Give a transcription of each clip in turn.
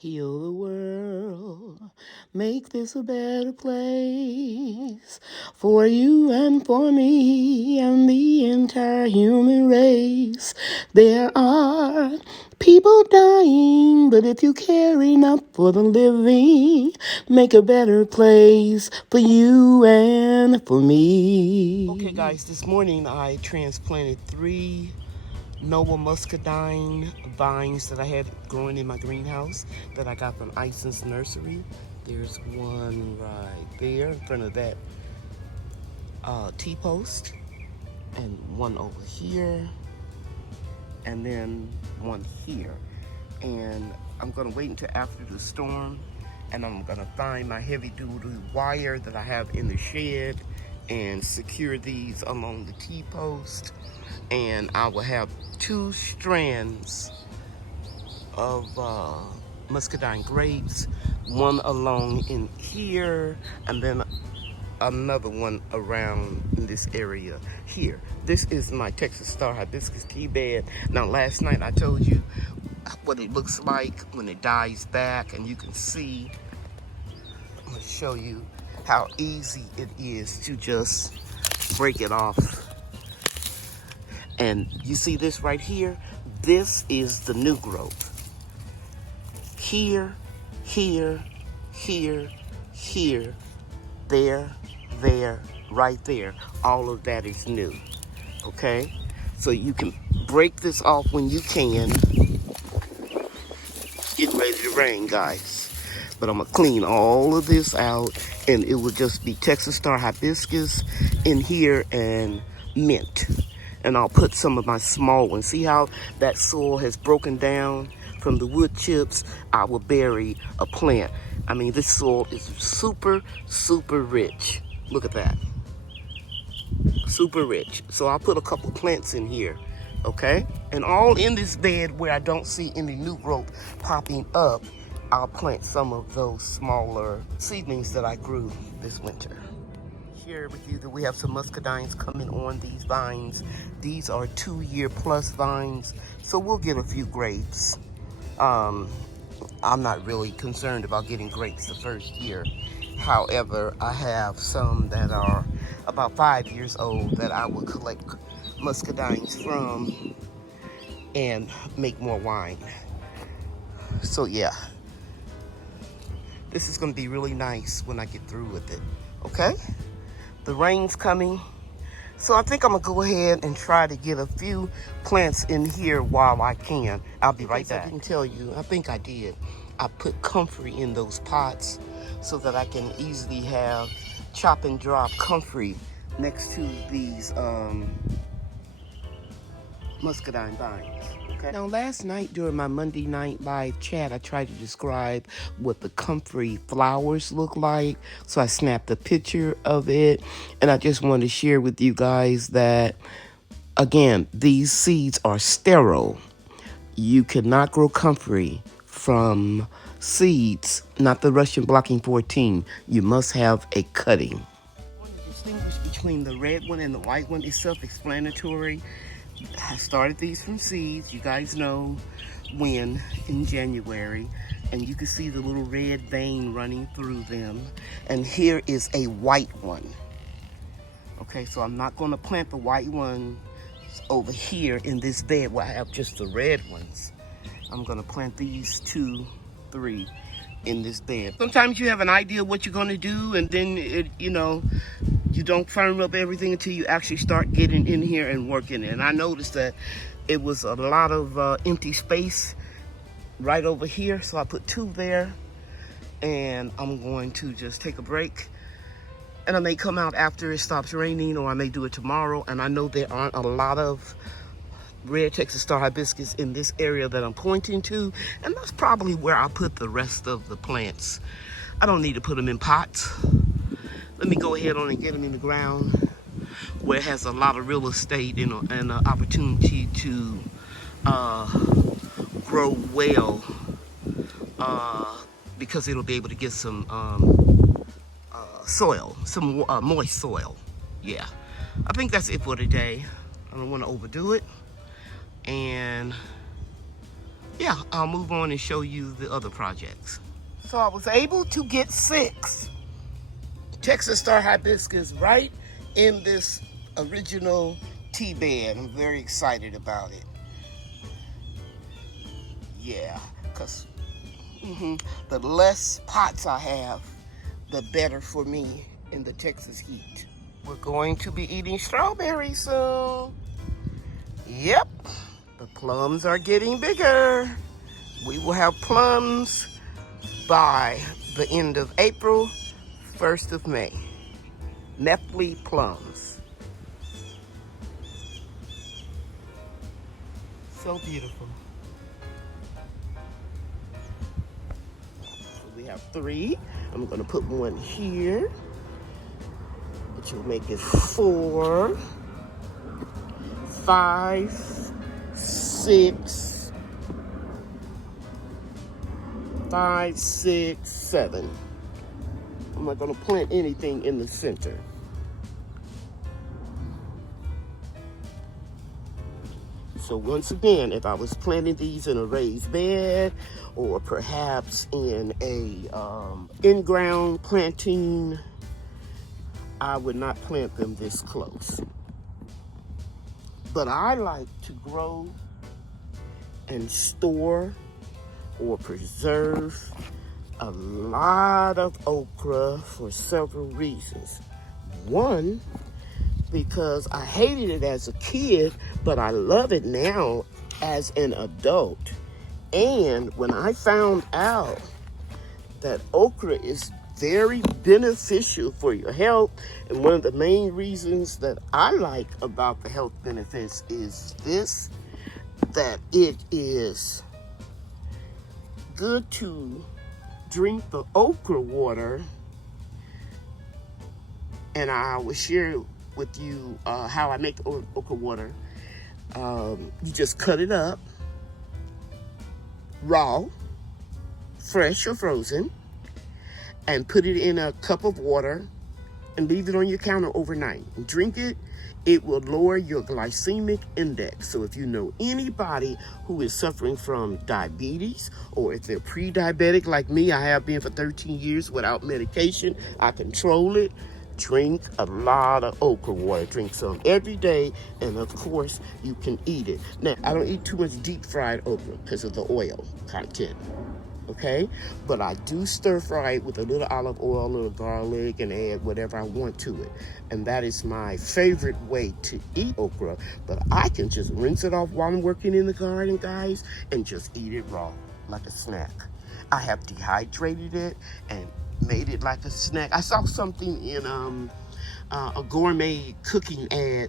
Heal the world, make this a better place for you and for me and the entire human race. There are people dying, but if you care enough for the living, make a better place for you and for me. Okay, guys, this morning I transplanted 3 noble muscadine vines that I had growing in my greenhouse that I got from Ison's nursery. There's one right there in front of that T-post, and one over here, and then one here. And I'm gonna wait until after the storm, and I'm gonna find my heavy-duty wire that I have in the shed and secure these along the T-post, and I will have 2 strands of muscadine grapes, one along in here, and then another one around in this area here. This is my Texas Star Hibiscus tea bed. Now, last night I told you what it looks like when it dies back, and you can see, I'm gonna show you how easy it is to just break it off. And you see this right here? This is the new growth. Here, here, here, here, there, right there. All of that is new, okay? So you can break this off when you can. Getting ready to rain, guys. But I'm gonna clean all of this out, and it will just be Texas Star Hibiscus in here and mint. And I'll put some of my small ones. See how that soil has broken down from the wood chips? I will bury a plant. I mean, this soil is super, super rich. Look at that. Super rich. So I'll put a couple plants in here, okay? And all in this bed where I don't see any new growth popping up, I'll plant some of those smaller seedlings that I grew this winter. Share with you that we have some muscadines coming on these vines. These are 2-year-plus vines, so we'll get a few grapes. I'm not really concerned about getting grapes the first year. However, I have some that are about 5 years old that I will collect muscadines from and make more wine. So yeah, this is going to be really nice when I get through with it, okay? The rain's coming, so I think I'm gonna go ahead and try to get a few plants in here while I can. I'll be right back. I didn't tell you, I think I did. I put Comfrey in those pots so that I can easily have chop and drop Comfrey next to these muscadine vines. Okay. Now, last night during my Monday night live chat, I tried to describe what the Comfrey flowers look like. So I snapped a picture of it, and I just wanted to share with you guys that, again, these seeds are sterile. You cannot grow Comfrey from seeds, not the Russian blocking 14. You must have a cutting. I want to distinguish between the red one and the white one. It's self-explanatory. I started these from seeds, you guys know when, in January, and you can see the little red vein running through them. And here is a white one. Okay, so I'm not going to plant the white one over here in this bed where I have just the red ones. I'm going to plant these 2, 3 in this bed. Sometimes you have an idea what you're going to do, and then you don't firm up everything until you actually start getting in here and working it. And I noticed that it was a lot of empty space right over here. So I put 2 there, and I'm going to just take a break. And I may come out after it stops raining, or I may do it tomorrow. And I know there aren't a lot of red Texas Star Hibiscus in this area that I'm pointing to. And that's probably where I'll put the rest of the plants. I don't need to put them in pots. Let me go ahead on and get them in the ground where it has a lot of real estate and an opportunity to grow well, because it'll be able to get some soil, some moist soil. Yeah, I think that's it for today. I don't want to overdo it. And yeah, I'll move on and show you the other projects. So I was able to get 6 Texas Star Hibiscus right in this original tea bed. I'm very excited about it. Yeah, because the less pots I have, the better for me in the Texas heat. We're going to be eating strawberries soon. Yep, the plums are getting bigger. We will have plums by the end of April, 1st of May. Nephi plums. So beautiful. We have 3. I'm gonna put one here, which will make it 4, 5, 6, 5, 6, 7. I'm not gonna plant anything in the center. So once again, if I was planting these in a raised bed or perhaps in a in-ground planting, I would not plant them this close. But I like to grow and store or preserve a lot of okra for several reasons. One, because I hated it as a kid, but I love it now as an adult. And when I found out that okra is very beneficial for your health, and one of the main reasons that I like about the health benefits is this, that it is good to drink the okra water. And I will share with you how I make okra water. You just cut it up, raw, fresh or frozen, and put it in a cup of water and leave it on your counter overnight. And drink it. It will lower your glycemic index. So if you know anybody who is suffering from diabetes, or if they're pre-diabetic like me, I have been for 13 years without medication, I control it. Drink a lot of okra water. Drink some every day, and of course, you can eat it. Now, I don't eat too much deep fried okra because of the oil content, okay? But I do stir fry it with a little olive oil, a little garlic, and add whatever I want to it. And that is my favorite way to eat okra. But I can just rinse it off while I'm working in the garden, guys, and just eat it raw, like a snack. I have dehydrated it and made it like a snack. I saw something in a gourmet cooking ad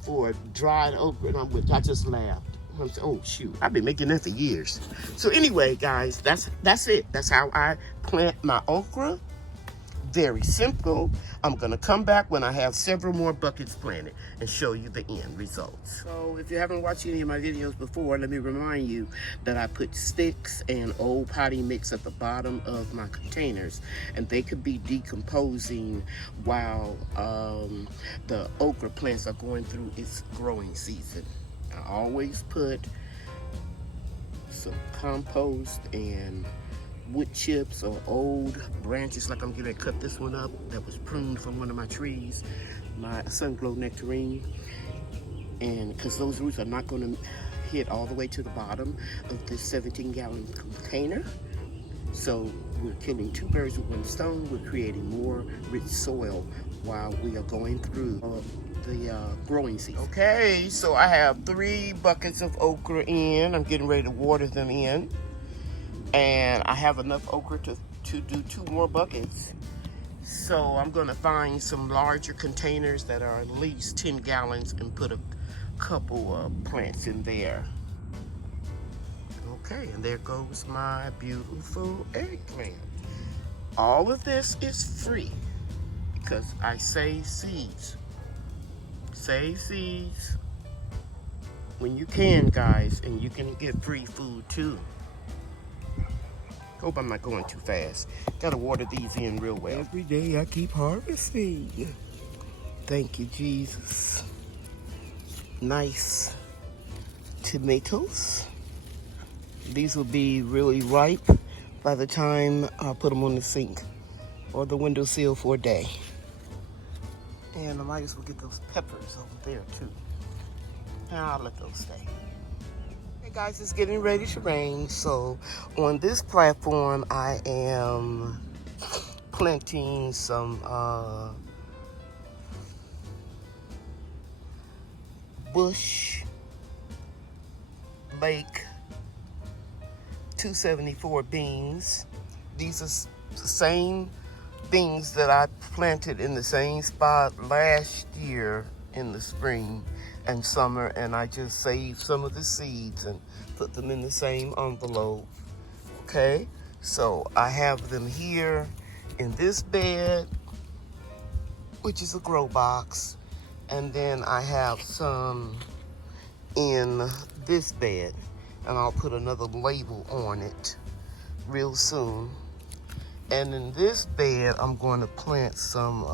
for dried okra, and I just laughed. I said, oh shoot, I've been making that for years. So anyway, guys, that's it. That's how I plant my okra. Very simple. I'm gonna come back when I have several more buckets planted and show you the end results. So if you haven't watched any of my videos before, let me remind you that I put sticks and old potty mix at the bottom of my containers, and they could be decomposing while the okra plants are going through its growing season. I always put some compost and wood chips or old branches, like I'm gonna cut this one up that was pruned from one of my trees, my sun-glow nectarine, and because those roots are not going to hit all the way to the bottom of this 17-gallon container. So we're killing 2 birds with 1 stone. We're creating more rich soil while we are going through the growing season. Okay, so I have 3 buckets of okra in. I'm getting ready to water them in. And I have enough okra to do 2 more buckets. So I'm gonna find some larger containers that are at least 10 gallons and put a couple of plants in there. Okay, and there goes my beautiful eggplant. All of this is free because I save seeds. Save seeds when you can, guys, and you can get free food too. Hope I'm not going too fast. Gotta water these in real well. Every day I keep harvesting. Thank you, Jesus. Nice tomatoes. These will be really ripe by the time I put them on the sink or the windowsill for a day. And I might as well get those peppers over there too. I'll let those stay. Hey guys, it's getting ready to rain. So on this platform, I am planting some bush lake 274 beans. These are the same beans that I planted in the same spot last year in the spring and summer, and I just saved some of the seeds and put them in the same envelope. Okay, so I have them here in this bed, which is a grow box, and then I have some in this bed, and I'll put another label on it real soon. And in this bed, I'm going to plant some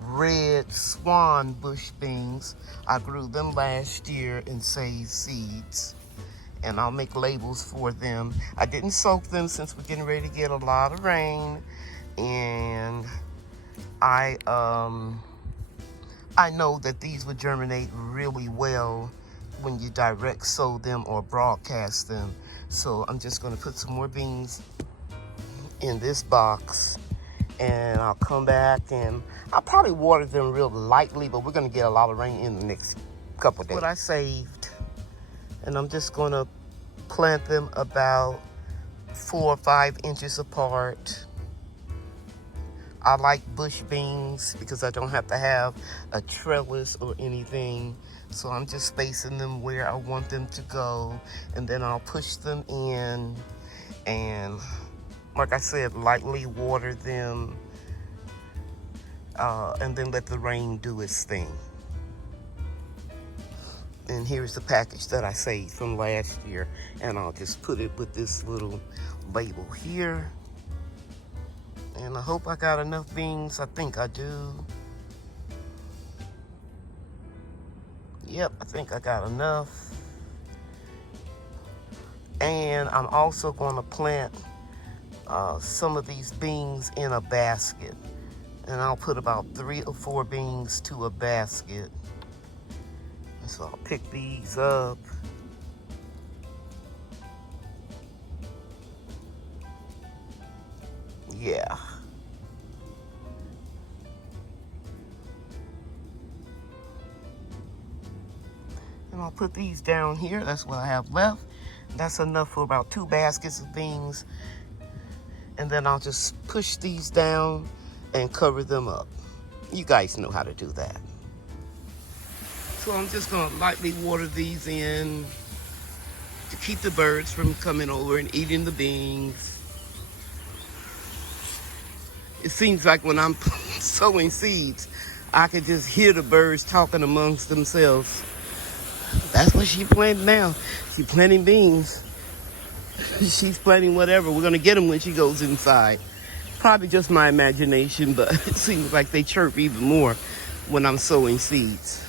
red swan bush beans. I grew them last year and saved seeds, and I'll make labels for them. I didn't soak them since we're getting ready to get a lot of rain, and I know that these would germinate really well when you direct sow them or broadcast them. So I'm just going to put some more beans in this box, and I'll come back and I'll probably water them real lightly, but we're going to get a lot of rain in the next couple of days. What I saved, and I'm just going to plant them about 4 or 5 inches apart. I like bush beans because I don't have to have a trellis or anything. So I'm just spacing them where I want them to go, and then I'll push them in and, like I said, lightly water them, and then let the rain do its thing. And here's the package that I saved from last year, and I'll just put it with this little label here. And I hope I got enough beans. I think I do. Yep, I think I got enough. And I'm also going to plant some of these beans in a basket. And I'll put about 3 or 4 beans to a basket. And so I'll pick these up. Yeah. And I'll put these down here. That's what I have left. That's enough for about 2 baskets of beans. And then I'll just push these down and cover them up. You guys know how to do that. So I'm just gonna lightly water these in to keep the birds from coming over and eating the beans. It seems like when I'm sowing seeds, I could just hear the birds talking amongst themselves. That's what she's planting now. She's planting beans. She's planting whatever. We're gonna get them when she goes inside. Probably just my imagination, but it seems like they chirp even more when I'm sowing seeds.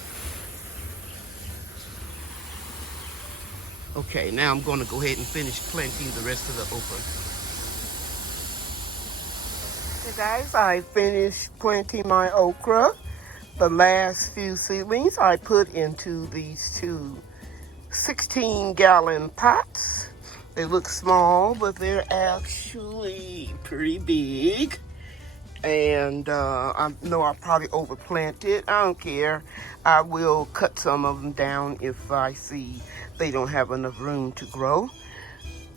Okay, now I'm gonna go ahead and finish planting the rest of the okra. Hey guys, I finished planting my okra. The last few seedlings I put into these 2 16-gallon pots. They look small, but they're actually pretty big. And I know I probably overplanted. I don't care. I will cut some of them down if I see they don't have enough room to grow.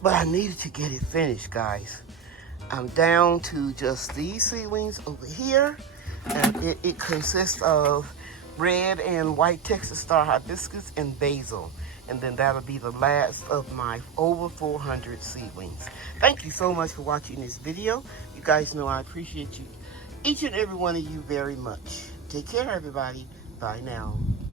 But I needed to get it finished, guys. I'm down to just these seedlings over here. And it consists of red and white Texas star hibiscus and basil. And then that'll be the last of my over 400 seedlings. Thank you so much for watching this video. You guys know I appreciate you, each and every one of you, very much. Take care, everybody. Bye now.